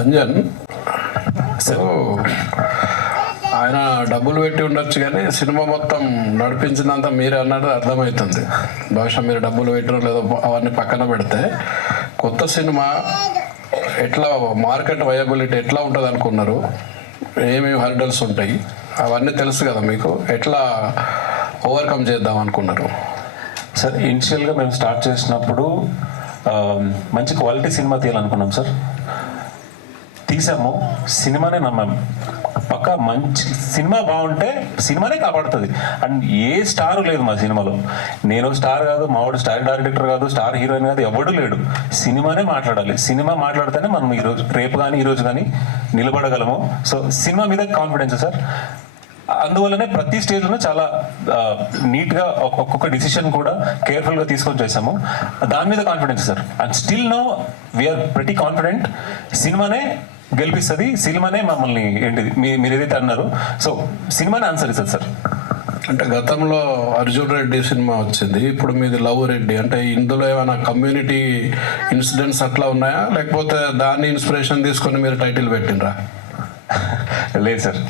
Anjan so ఆయన డబ్బులు పెట్టి ఉండొచ్చు కానీ సినిమా మొత్తం నడిపించినంత మీరే అన్నది అర్థమవుతుంది. బహుశా మీరు డబ్బులు పెట్టడం లేదో అవన్నీ పక్కన పెడితే కొత్త సినిమా ఎట్లా మార్కెట్ వయబిలిటీ ఎట్లా ఉంటుంది అనుకున్నారు, ఏమేమి హర్డల్స్ ఉంటాయి అవన్నీ తెలుసు కదా మీకు, ఎట్లా ఓవర్కమ్ చేద్దాం అనుకున్నారు? సార్ ఇనిషియల్గా మేము స్టార్ట్ చేసినప్పుడు మంచి క్వాలిటీ సినిమా తీయాలనుకున్నాం సార్. తీసాము, సినిమానే నమ్మాము. పక్క మంచి సినిమా బాగుంటే సినిమానే కాపాడుతుంది. అండ్ ఏ స్టార్ లేదు మా సినిమాలో. నేను స్టార్ కాదు, మావాడు స్టార్ డైరెక్టర్ కాదు, స్టార్ హీరోయిన్ కాదు, ఎవడు లేడు. సినిమానే మాట్లాడాలి. సినిమా మాట్లాడితేనే మనం ఈరోజు రేపు కానీ ఈరోజు కానీ నిలబడగలము. సో సినిమా మీద కాన్ఫిడెన్స్ సార్. అందువల్లనే ప్రతి స్టేజ్లోనే చాలా నీట్గా ఒక్కొక్క డిసిషన్ కూడా కేర్ఫుల్గా తీసుకొని చేసాము. దాని మీద confidence sir. And still no we are pretty confident. సినిమానే గెలిపిస్తుంది, సినిమానే మమ్మల్ని ఏంటిది మీరు ఏదైతే అన్నారు, సో సినిమానే ఆన్సర్ ఇస్తుంది సార్. అంటే గతంలో అర్జున్ రెడ్డి సినిమా వచ్చింది, ఇప్పుడు మీది లవ్ రెడ్డి. అంటే ఇందులో ఏమైనా కమ్యూనిటీ ఇన్సిడెంట్స్ అట్లా ఉన్నాయా, లేకపోతే దాన్ని ఇన్స్పిరేషన్ తీసుకొని మీరు టైటిల్ పెట్టినరా? లేదు సార్,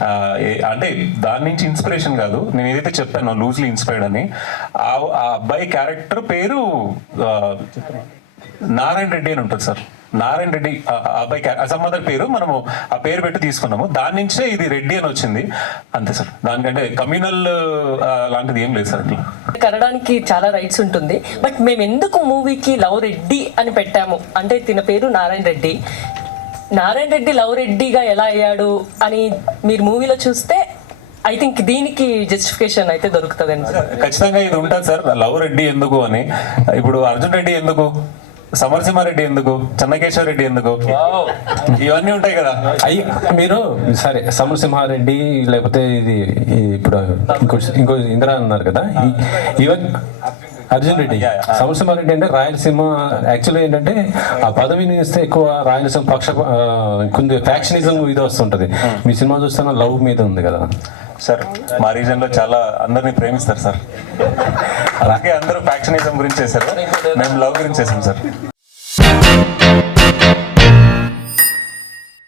అంటే దాని నుంచి ఇన్స్పిరేషన్ కాదు. నేను ఏదైతే చెప్పానో లూజ్లీ ఇన్స్పైర్డ్ అని, ఆ అబ్బాయి క్యారెక్టర్ పేరు నారాయణ రెడ్డి అని ఉంటుంది సార్. నారాయణ రెడ్డి అబ్బాయి సమ్ అదర్ పేరు, మనము ఆ పేరు పెట్టి తీసుకున్నాము. దాని నుంచే ఇది రెడ్డి అని వచ్చింది, అంతే సార్. దానికంటే కమ్యూనల్ లాంటిది ఏం లేదు సార్. అట్లా కనడానికి చాలా రైట్స్ ఉంటుంది. బట్ మేము ఎందుకు మూవీకి లవ్ రెడ్డి అని పెట్టాము అంటే, తిన పేరు నారాయణ రెడ్డి. నారాయణ రెడ్డి లవ్ రెడ్డిగా ఎలా అయ్యాడు అని మీరు మూవీలో చూస్తే ఐ థింక్ దీనికి జస్టిఫికేషన్ అయితే దొరుకుతుందండి. ఖచ్చితంగా ఇది ఉంటుంది సార్. లవ్ రెడ్డి ఎందుకు అని, ఇప్పుడు అర్జున్ రెడ్డి ఎందుకు, సమరసింహారెడ్డి ఎందుకు, చెన్నకేశ్వర రెడ్డి ఎందుకు, ఇవన్నీ ఉంటాయి కదా. అయ్యి మీరు సరే సమరసింహారెడ్డి లేకపోతే ఇది ఇప్పుడు ఇంకో ఇందిరా అన్నారు కదా, ఈవెన్ అర్జున్ రెడ్డి, సమరసింహారెడ్డి అంటే రాయలసీమ. యాక్చువల్గా ఏంటంటే ఆ పదవిని ఇస్తే ఎక్కువ రాయలసీమ పక్ష కొంచెం ఫ్యాక్షనిజం ఇది వస్తుంటది. మీ సినిమా చూస్తున్న లవ్ మీద ఉంది కదా సార్. మా రీజన్ లో చాలా అందరినీ ప్రేమిస్తారు సార్, అలాగే అందరూ ఫ్యాక్షనిజం గురించి చేశారు, మేము లవ్ గురించి చేసాం సార్.